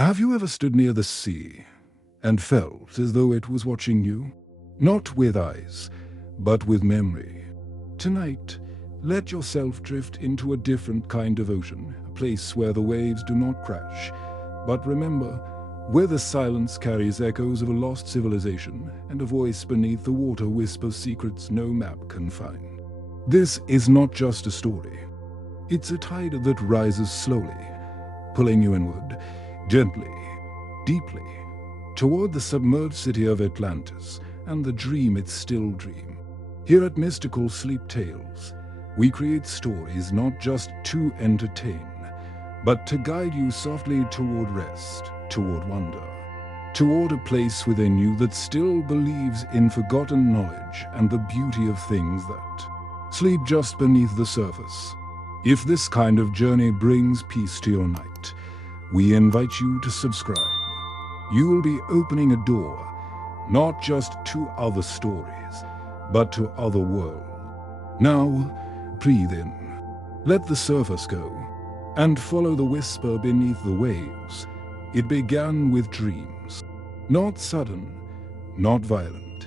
Have you ever stood near the sea and felt as though it was watching you? Not with eyes, but with memory. Tonight, let yourself drift into a different kind of ocean, a place where the waves do not crash. But remember, where the silence carries echoes of a lost civilization and a voice beneath the water whispers secrets no map can find. This is not just a story. It's a tide that rises slowly, pulling you inward, gently, deeply, toward the submerged city of Atlantis and the dream its still dream. Here at Mystical Sleep Tales, we create stories not just to entertain, but to guide you softly toward rest, toward wonder, toward a place within you that still believes in forgotten knowledge and the beauty of things that sleep just beneath the surface. If this kind of journey brings peace to your night, we invite you to subscribe. You will be opening a door, not just to other stories, but to other worlds. Now, breathe in, let the surface go, and follow the whisper beneath the waves. It began with dreams. Not sudden, not violent,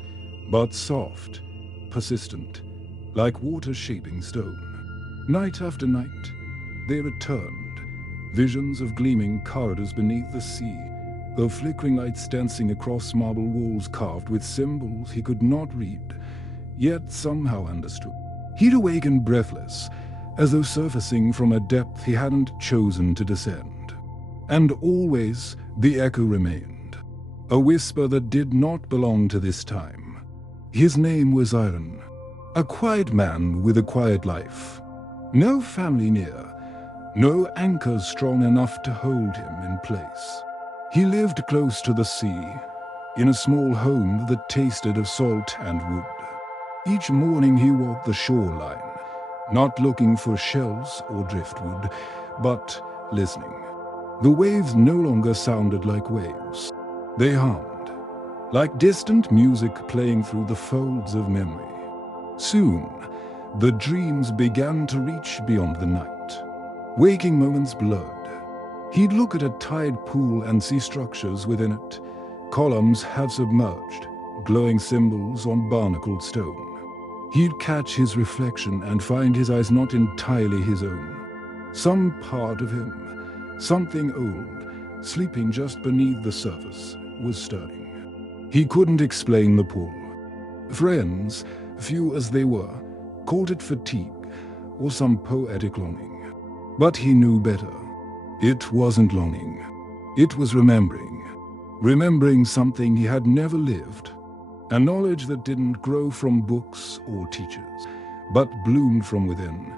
but soft, persistent, like water shaping stone. Night after night, they returned, visions of gleaming corridors beneath the sea, of flickering lights dancing across marble walls carved with symbols he could not read, yet somehow understood. He'd awaken breathless, as though surfacing from a depth he hadn't chosen to descend. And always the echo remained, a whisper that did not belong to this time. His name was Eiran, a quiet man with a quiet life. No family near, no anchors strong enough to hold him in place. He lived close to the sea, in a small home that tasted of salt and wood. Each morning he walked the shoreline, not looking for shells or driftwood, but listening. The waves no longer sounded like waves. They hummed, like distant music playing through the folds of memory. Soon, the dreams began to reach beyond the night. Waking moments blurred. He'd look at a tide pool and see structures within it. Columns half submerged, glowing symbols on barnacled stone. He'd catch his reflection and find his eyes not entirely his own. Some part of him, something old, sleeping just beneath the surface, was stirring. He couldn't explain the pull. Friends, few as they were, called it fatigue or some poetic longing. But he knew better. It wasn't longing. It was remembering. Remembering something he had never lived. A knowledge that didn't grow from books or teachers, but bloomed from within,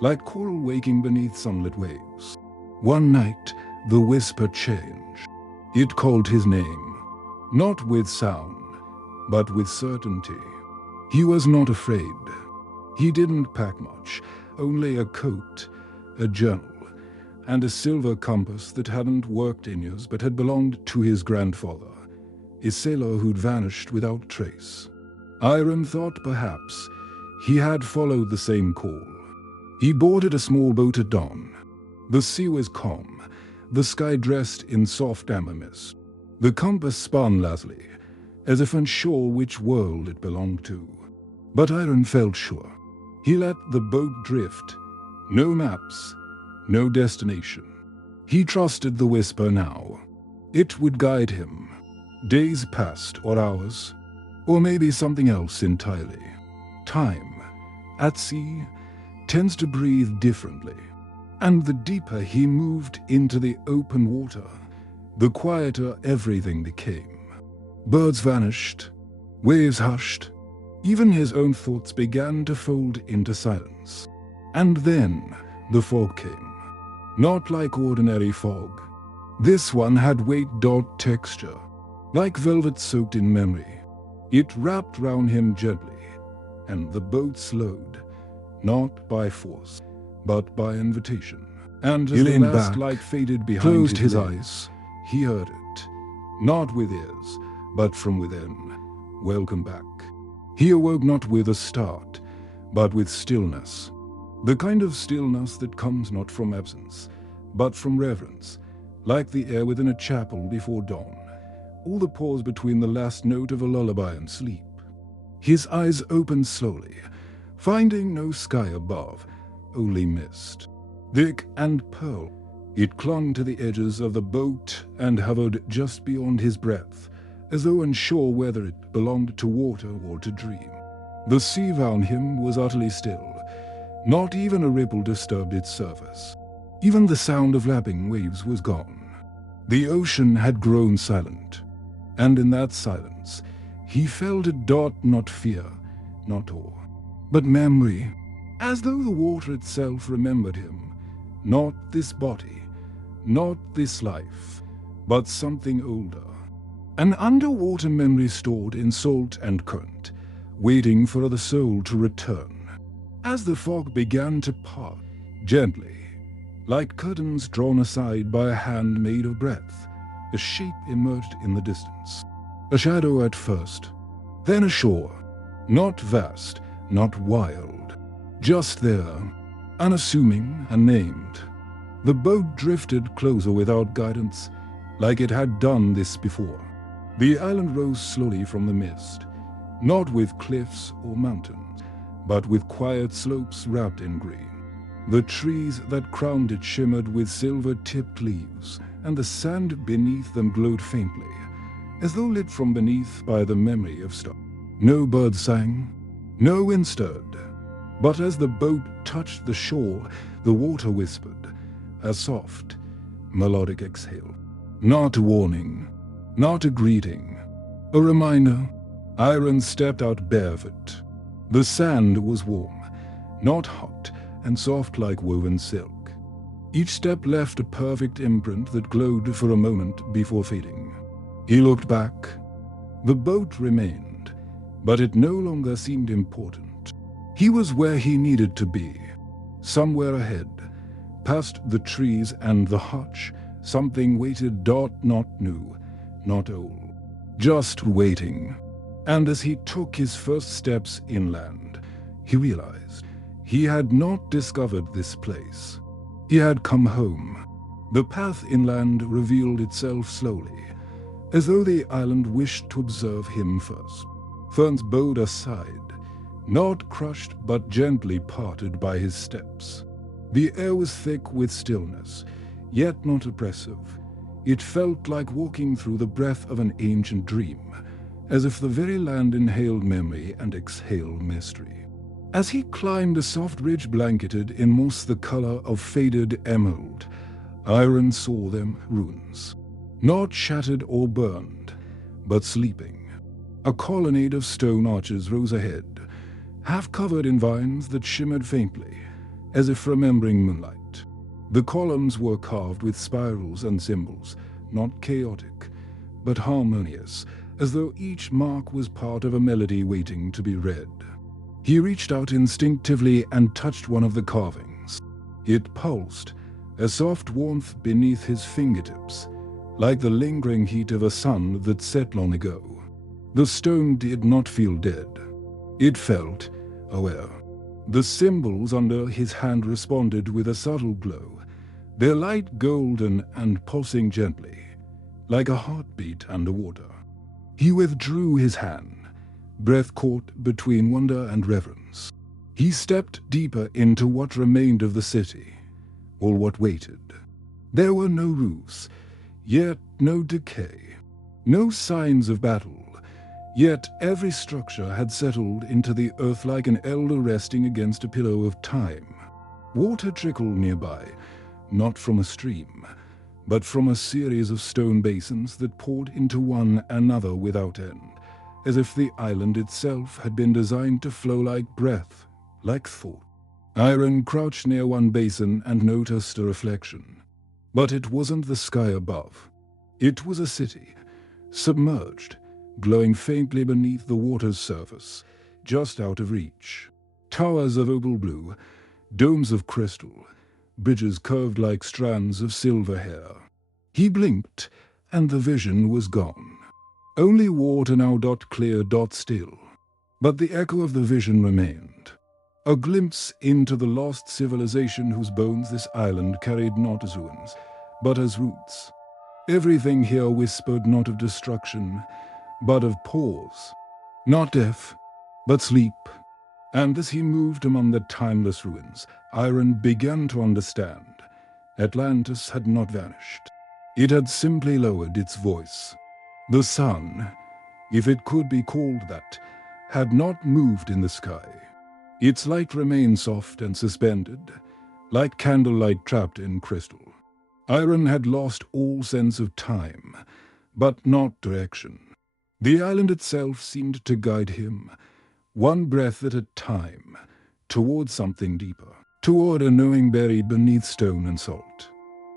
like coral waking beneath sunlit waves. One night, the whisper changed. It called his name, not with sound, but with certainty. He was not afraid. He didn't pack much, only a coat, a journal, and a silver compass that hadn't worked in years but had belonged to his grandfather, a sailor who'd vanished without trace. Eiran thought perhaps he had followed the same call. He boarded a small boat at dawn. The sea was calm, the sky dressed in soft amber mist. The compass spun lazily, as if unsure which world it belonged to. But Eiran felt sure. He let the boat drift. No maps, no destination. He trusted the whisper now. It would guide him. Days passed, or hours, or maybe something else entirely. Time, at sea, tends to breathe differently. And the deeper he moved into the open water, the quieter everything became. Birds vanished, waves hushed. Even his own thoughts began to fold into silence. And then the fog came. Not like ordinary fog. This one had weight-dot texture, like velvet soaked in memory. It wrapped round him gently, and the boat slowed, not by force, but by invitation. And as the last light faded behind closed his eyes, he heard it, not with ears, but from within. Welcome back. He awoke not with a start, but with stillness. The kind of stillness that comes not from absence, but from reverence, like the air within a chapel before dawn, or the pause between the last note of a lullaby and sleep. His eyes opened slowly, finding no sky above, only mist, thick and pearl. It clung to the edges of the boat and hovered just beyond his breath, as though unsure whether it belonged to water or to dream. The sea around him was utterly still. Not even a ripple disturbed its surface. Even the sound of lapping waves was gone. The ocean had grown silent, and in that silence, he felt a dot, not fear, not awe, but memory, as though the water itself remembered him. Not this body, not this life, but something older. An underwater memory stored in salt and current, waiting for the soul to return. As the fog began to part, gently, like curtains drawn aside by a hand made of breath, a shape emerged in the distance. A shadow at first, then a shore, not vast, not wild, just there, unassuming, unnamed. The boat drifted closer without guidance, like it had done this before. The island rose slowly from the mist, not with cliffs or mountains, but with quiet slopes wrapped in green. The trees that crowned it shimmered with silver-tipped leaves, and the sand beneath them glowed faintly, as though lit from beneath by the memory of stars. No bird sang, no wind stirred, but as the boat touched the shore, the water whispered, a soft, melodic exhale. Not a warning, not a greeting, a reminder. Eiran stepped out barefoot. The sand was warm, not hot, and soft like woven silk. Each step left a perfect imprint that glowed for a moment before fading. He looked back. The boat remained, but it no longer seemed important. He was where he needed to be, somewhere ahead. Past the trees and the hutch, something waited, not new, not old, just waiting. And as he took his first steps inland, he realized he had not discovered this place. He had come home. The path inland revealed itself slowly, as though the island wished to observe him first. Ferns bowed aside, not crushed but gently parted by his steps. The air was thick with stillness, yet not oppressive. It felt like walking through the breath of an ancient dream, as if the very land inhaled memory and exhaled mystery. As he climbed a soft ridge blanketed in moss the color of faded emerald, Eiran saw them ruins, not shattered or burned, but sleeping. A colonnade of stone arches rose ahead, half covered in vines that shimmered faintly, as if remembering moonlight. The columns were carved with spirals and symbols, not chaotic, but harmonious, as though each mark was part of a melody waiting to be read. He reached out instinctively and touched one of the carvings. It pulsed, a soft warmth beneath his fingertips, like the lingering heat of a sun that set long ago. The stone did not feel dead. It felt aware. The symbols under his hand responded with a subtle glow, their light golden and pulsing gently, like a heartbeat underwater. He withdrew his hand, breath caught between wonder and reverence. He stepped deeper into what remained of the city, or what waited. There were no roofs, yet no decay, no signs of battle, yet every structure had settled into the earth like an elder resting against a pillow of time. Water trickled nearby, not from a stream, but from a series of stone basins that poured into one another without end, as if the island itself had been designed to flow like breath, like thought. Eiran crouched near one basin and noticed a reflection. But it wasn't the sky above. It was a city, submerged, glowing faintly beneath the water's surface, just out of reach. Towers of opal blue, domes of crystal, bridges curved like strands of silver hair. He blinked, and the vision was gone. Only water now dot clear, dot still. But the echo of the vision remained. A glimpse into the lost civilization whose bones this island carried not as ruins, but as roots. Everything here whispered not of destruction, but of pause. Not death, but sleep. And as he moved among the timeless ruins, Eiran began to understand. Atlantis had not vanished. It had simply lowered its voice. The sun, if it could be called that, had not moved in the sky. Its light remained soft and suspended, like candlelight trapped in crystal. Eiran had lost all sense of time, but not direction. The island itself seemed to guide him, one breath at a time, toward something deeper, toward a knowing buried beneath stone and salt.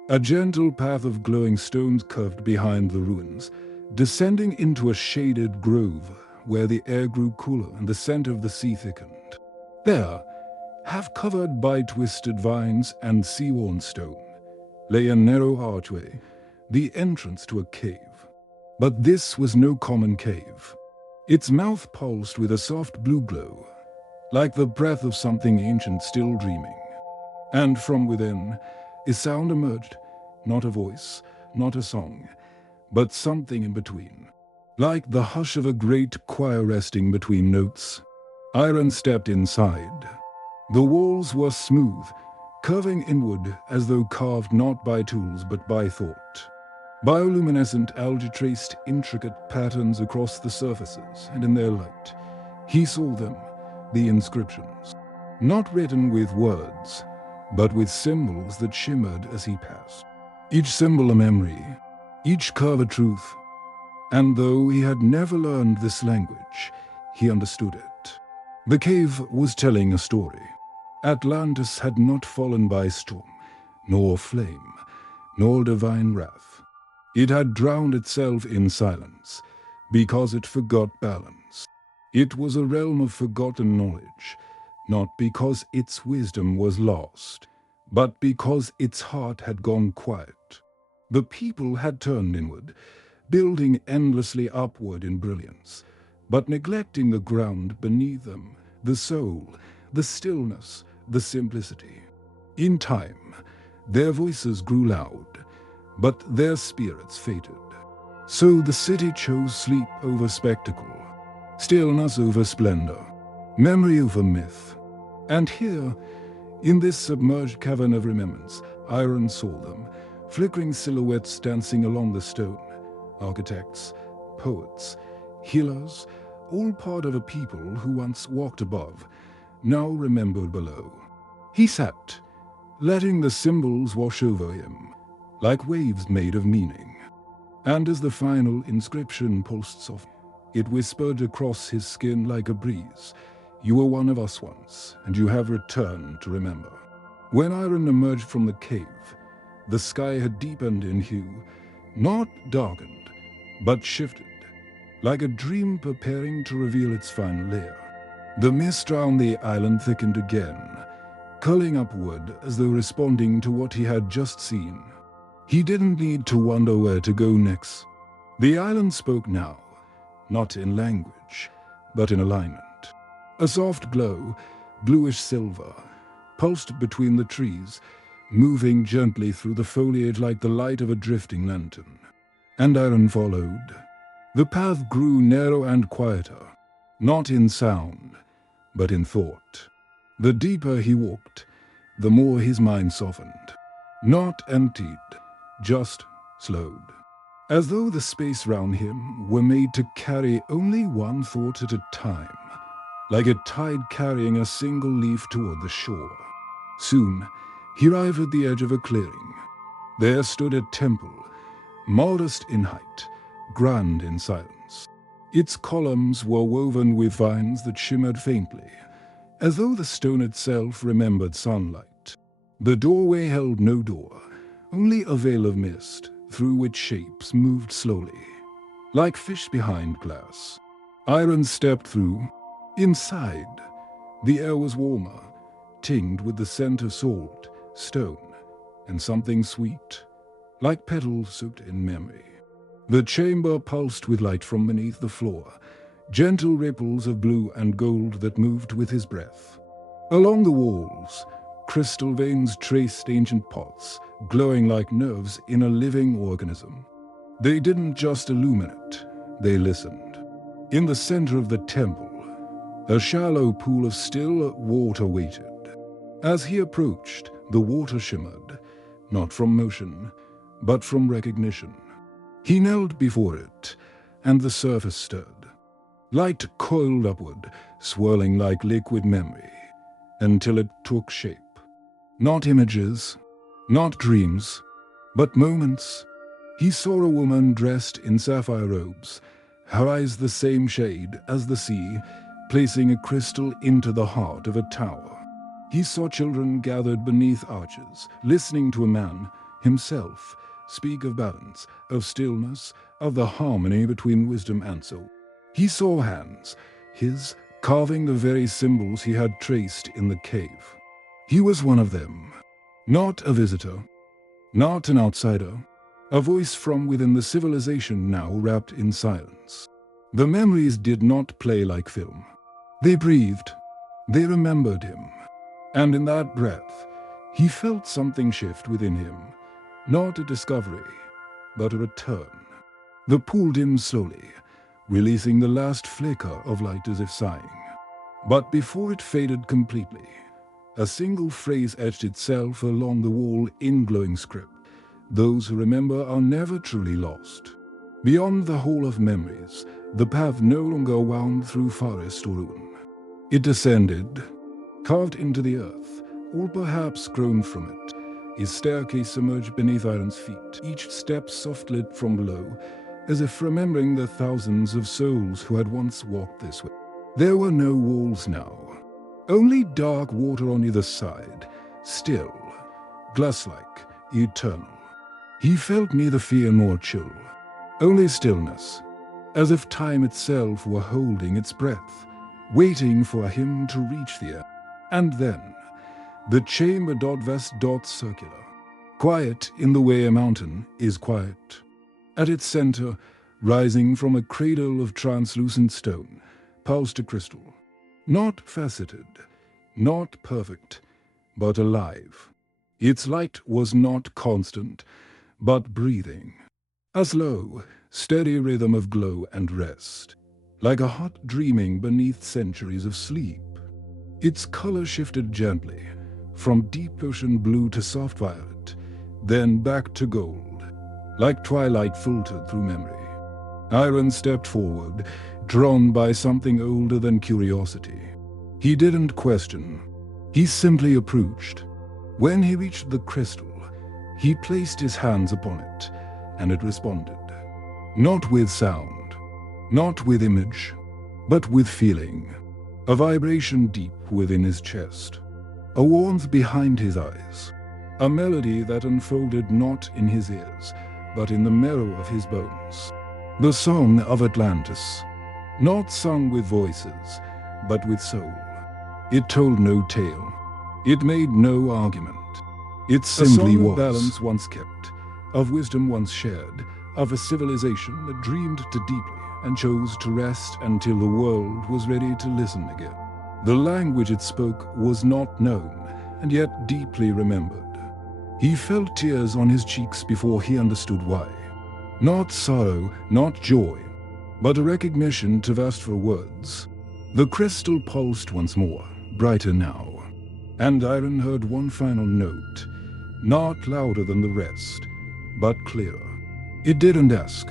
A gentle path of glowing stones curved behind the ruins, descending into a shaded grove where the air grew cooler and the scent of the sea thickened. There, half covered by twisted vines and sea-worn stone, lay a narrow archway, the entrance to a cave. But this was no common cave. Its mouth pulsed with a soft blue glow, like the breath of something ancient still dreaming. And from within, a sound emerged, not a voice, not a song, but something in between, like the hush of a great choir resting between notes. Eiran stepped inside. The walls were smooth, curving inward as though carved not by tools but by thought. Bioluminescent algae traced intricate patterns across the surfaces, and in their light, he saw them, the inscriptions, not written with words, but with symbols that shimmered as he passed. Each symbol a memory, each curve a truth. And though he had never learned this language, he understood it. The cave was telling a story. Atlantis had not fallen by storm, nor flame, nor divine wrath. It had drowned itself in silence, because it forgot balance. It was a realm of forgotten knowledge, not because its wisdom was lost, but because its heart had gone quiet. The people had turned inward, building endlessly upward in brilliance, but neglecting the ground beneath them, the soul, the stillness, the simplicity. In time, their voices grew loud, but their spirits faded. So the city chose sleep over spectacle, stillness over splendor, memory over myth. And here, in this submerged cavern of remembrance, Eiran saw them, flickering silhouettes dancing along the stone. Architects, poets, healers, all part of a people who once walked above, now remembered below. He sat, letting the symbols wash over him, like waves made of meaning. And as the final inscription pulsed softly, it whispered across his skin like a breeze, "You were one of us once, and you have returned to remember." When Eiran emerged from the cave, the sky had deepened in hue, not darkened, but shifted, like a dream preparing to reveal its final layer. The mist round the island thickened again, curling upward as though responding to what he had just seen. He didn't need to wonder where to go next. The island spoke now, not in language, but in alignment. A soft glow, bluish silver, pulsed between the trees, moving gently through the foliage like the light of a drifting lantern. And Eiran followed. The path grew narrow and quieter, not in sound, but in thought. The deeper he walked, the more his mind softened. Not emptied, just slowed. As though the space round him were made to carry only one thought at a time, like a tide carrying a single leaf toward the shore. Soon, he arrived at the edge of a clearing. There stood a temple, modest in height, grand in silence. Its columns were woven with vines that shimmered faintly, as though the stone itself remembered sunlight. The doorway held no door, only a veil of mist, through which shapes moved slowly, like fish behind glass. Eiran stepped through. Inside, the air was warmer, tinged with the scent of salt, stone, and something sweet, like petals soaked in memory. The chamber pulsed with light from beneath the floor, gentle ripples of blue and gold that moved with his breath. Along the walls, Crystal veins traced ancient pulse, glowing like nerves in a living organism. They didn't just illuminate, they listened. In the center of the temple, a shallow pool of still water waited. As he approached, the water shimmered, not from motion, but from recognition. He knelt before it, and the surface stirred. Light coiled upward, swirling like liquid memory, until it took shape. Not images, not dreams, but moments. He saw a woman dressed in sapphire robes, her eyes the same shade as the sea, placing a crystal into the heart of a tower. He saw children gathered beneath arches, listening to a man, himself, speak of balance, of stillness, of the harmony between wisdom and soul. He saw hands, his, carving the very symbols he had traced in the cave. He was one of them, not a visitor, not an outsider, a voice from within the civilization now wrapped in silence. The memories did not play like film. They breathed, they remembered him, and in that breath, he felt something shift within him, not a discovery, but a return. The pool dimmed slowly, releasing the last flicker of light as if sighing. But before it faded completely, a single phrase etched itself along the wall in glowing script. Those who remember are never truly lost. Beyond the hall of memories, the path no longer wound through forest or ruin. It descended, carved into the earth, or perhaps grown from it. His staircase emerged beneath Eiran's feet, each step soft lit from below, as if remembering the thousands of souls who had once walked this way. There were no walls now, only dark water on either side, still, glass-like, eternal. He felt neither fear nor chill, only stillness, as if time itself were holding its breath, waiting for him to reach the end. And then, the chamber vast circular, quiet in the way a mountain is quiet. At its center, rising from a cradle of translucent stone, pulsed a crystal, not faceted, not perfect, but alive. Its light was not constant, but breathing. A slow, steady rhythm of glow and rest, like a heart dreaming beneath centuries of sleep. Its color shifted gently, from deep ocean blue to soft violet, then back to gold, like twilight filtered through memory. Eiran stepped forward, drawn by something older than curiosity. He didn't question. He simply approached. When he reached the crystal, he placed his hands upon it, and it responded. Not with sound, not with image, but with feeling. A vibration deep within his chest, a warmth behind his eyes, a melody that unfolded not in his ears, but in the marrow of his bones. The song of Atlantis, not sung with voices, but with soul. It told no tale. It made no argument. It simply was. A song of balance once kept, of wisdom once shared, of a civilization that dreamed too deeply and chose to rest until the world was ready to listen again. The language it spoke was not known, and yet deeply remembered. He felt tears on his cheeks before he understood why. Not sorrow, not joy, but a recognition too vast for words. The crystal pulsed once more, brighter now, and Eiran heard one final note, not louder than the rest, but clearer. It didn't ask.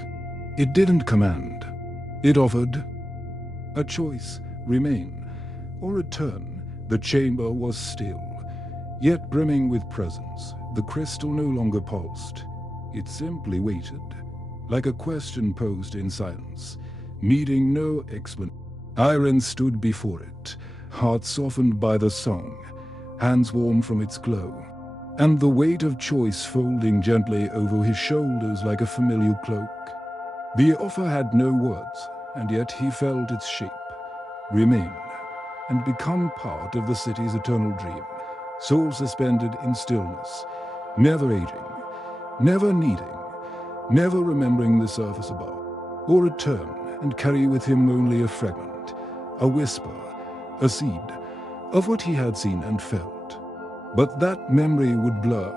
It didn't command. It offered a choice: remain or return. The chamber was still, yet brimming with presence. The crystal no longer pulsed. It simply waited, like a question posed in silence, needing no explanation. Eiran stood before it, heart softened by the song, hands warm from its glow, and the weight of choice folding gently over his shoulders like a familiar cloak. The offer had no words, and yet he felt its shape. Remain, and become part of the city's eternal dream, soul suspended in stillness, never aging, never needing, never remembering the surface above, or return and carry with him only a fragment, a whisper, a seed, of what he had seen and felt. But that memory would blur,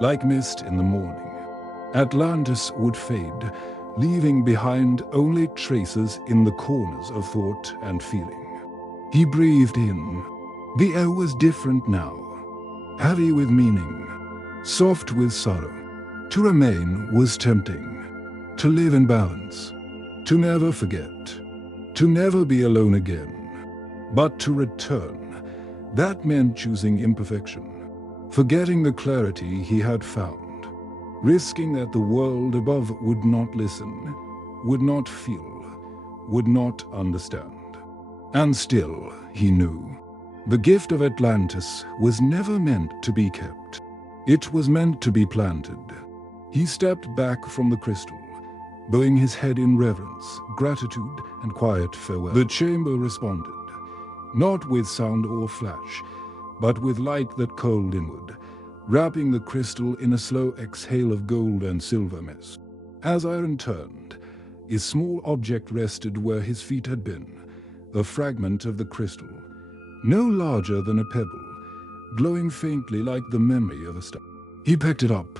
like mist in the morning. Atlantis would fade, leaving behind only traces in the corners of thought and feeling. He breathed in. The air was different now, heavy with meaning, soft with sorrow. To remain was tempting, to live in balance, to never forget, to never be alone again. But to return, that meant choosing imperfection, forgetting the clarity he had found, risking that the world above would not listen, would not feel, would not understand. And still, he knew, the gift of Atlantis was never meant to be kept. It was meant to be planted. He stepped back from the crystal, bowing his head in reverence, gratitude, and quiet farewell. The chamber responded, not with sound or flash, but with light that curled inward, wrapping the crystal in a slow exhale of gold and silver mist. As Eiran turned, a small object rested where his feet had been, a fragment of the crystal, no larger than a pebble, glowing faintly like the memory of a star. He picked it up.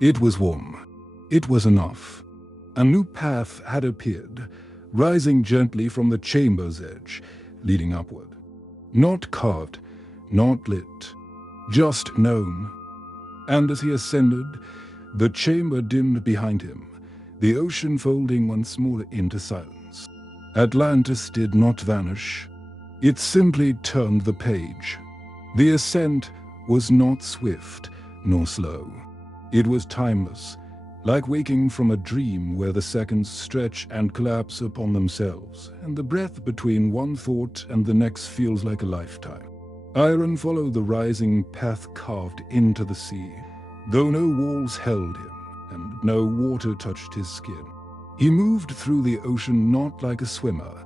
It was warm. It was enough. A new path had appeared, rising gently from the chamber's edge, leading upward. Not carved, not lit, just known. And as he ascended, the chamber dimmed behind him, the ocean folding once more into silence. Atlantis did not vanish. It simply turned the page. The ascent was not swift nor slow. It was timeless, like waking from a dream where the seconds stretch and collapse upon themselves, and the breath between one thought and the next feels like a lifetime. Eiran followed the rising path carved into the sea, though no walls held him, and no water touched his skin. He moved through the ocean not like a swimmer,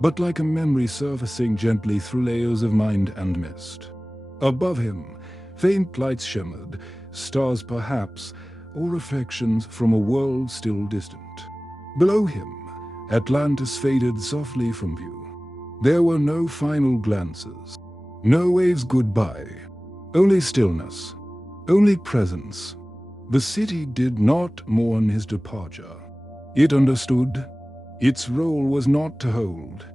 but like a memory surfacing gently through layers of mind and mist. Above him, faint lights shimmered, stars perhaps, or reflections from a world still distant. Below him, Atlantis faded softly from view. There were no final glances, no waves goodbye, only stillness, only presence. The city did not mourn his departure. It understood. Its role was not to hold,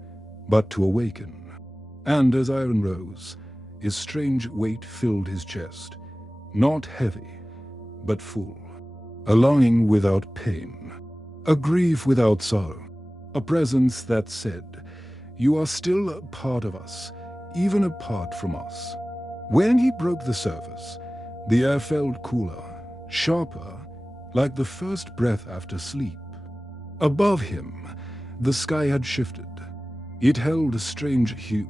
but to awaken. And as Eiran rose, a strange weight filled his chest, not heavy, but full. A longing without pain, a grief without sorrow, a presence that said, "You are still a part of us, even apart from us." When he broke the surface, the air felt cooler, sharper, like the first breath after sleep. Above him, the sky had shifted. It held a strange hue,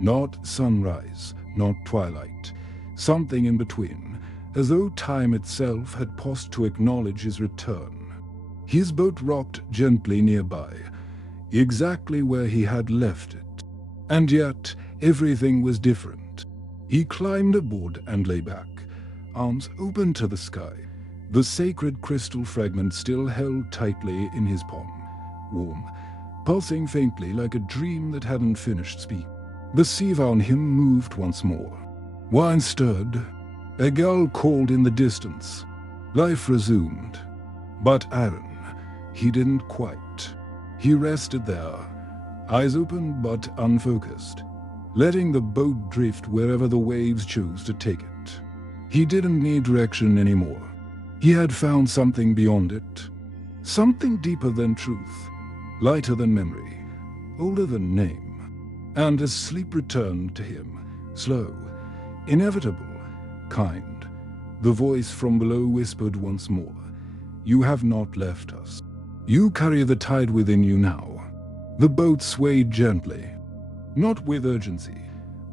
not sunrise, not twilight, something in between, as though time itself had paused to acknowledge his return. His boat rocked gently nearby, exactly where he had left it. And yet, everything was different. He climbed aboard and lay back, arms open to the sky, the sacred crystal fragment still held tightly in his palm, warm, pulsing faintly like a dream that hadn't finished speaking. The sea around him moved once more. Wine stirred. A gull called in the distance. Life resumed. But Eiran, he didn't quite. He rested there, eyes open but unfocused, letting the boat drift wherever the waves chose to take it. He didn't need direction anymore. He had found something beyond it. Something deeper than truth, lighter than memory, older than name. And as sleep returned to him, slow, inevitable, kind, the voice from below whispered once more, "You have not left us. You carry the tide within you now." The boat swayed gently, not with urgency,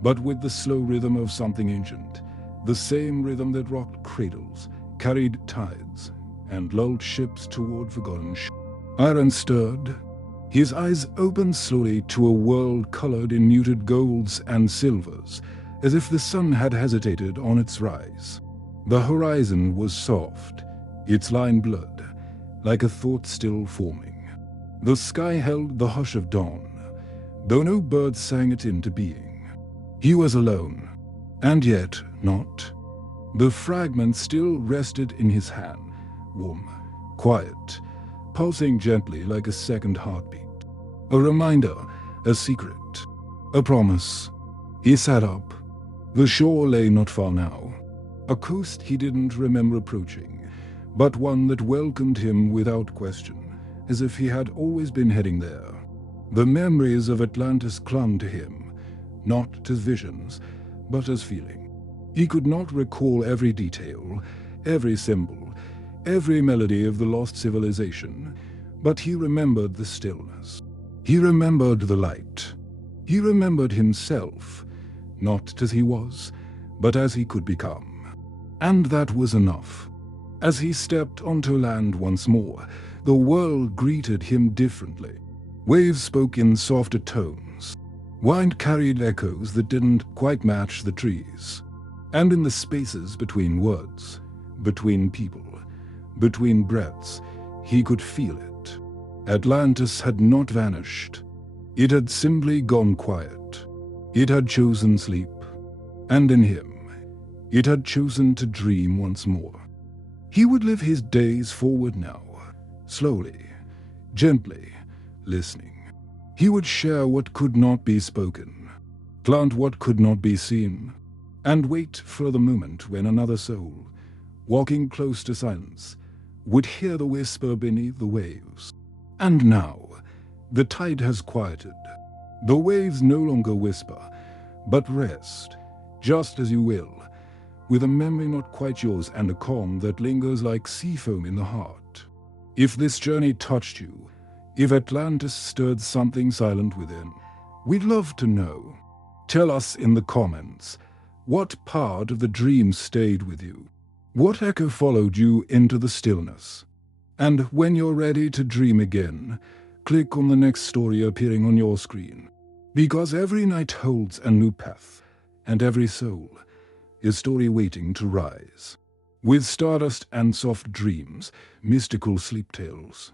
but with the slow rhythm of something ancient, the same rhythm that rocked cradles, carried tides, and lulled ships toward forgotten shores. Eiran stirred, his eyes opened slowly to a world colored in muted golds and silvers, as if the sun had hesitated on its rise. The horizon was soft, its line blurred, like a thought still forming. The sky held the hush of dawn, though no bird sang it into being. He was alone, And yet not. The fragment still rested in his hand, warm, quiet, pulsing gently like a second heartbeat. A reminder, a secret, a promise. He sat up. The shore lay not far now, a coast he didn't remember approaching, but one that welcomed him without question, as if he had always been heading there. The memories of Atlantis clung to him, not as visions, but as feeling. He could not recall every detail, every symbol, every melody of the lost civilization, but he remembered the stillness. He remembered the light. He remembered himself, not as he was, but as he could become. And that was enough. As he stepped onto land once more, the world greeted him differently. Waves spoke in softer tones. Wind carried echoes that didn't quite match the trees. And in the spaces between words, between people, between breaths, he could feel it. Atlantis had not vanished. It had simply gone quiet. It had chosen sleep. And in him, it had chosen to dream once more. He would live his days forward now, slowly, gently, listening. He would share what could not be spoken, plant what could not be seen, and wait for the moment when another soul, walking close to silence, would hear the whisper beneath the waves. And now, the tide has quieted. The waves no longer whisper, but rest, just as you will, with a memory not quite yours and a calm that lingers like sea foam in the heart. If this journey touched you, if Atlantis stirred something silent within, we'd love to know. Tell us in the comments. What part of the dream stayed with you? What echo followed you into the stillness? And when you're ready to dream again, click on the next story appearing on your screen. Because every night holds a new path, and every soul, a story waiting to rise. With stardust and soft dreams, mystical sleep tales.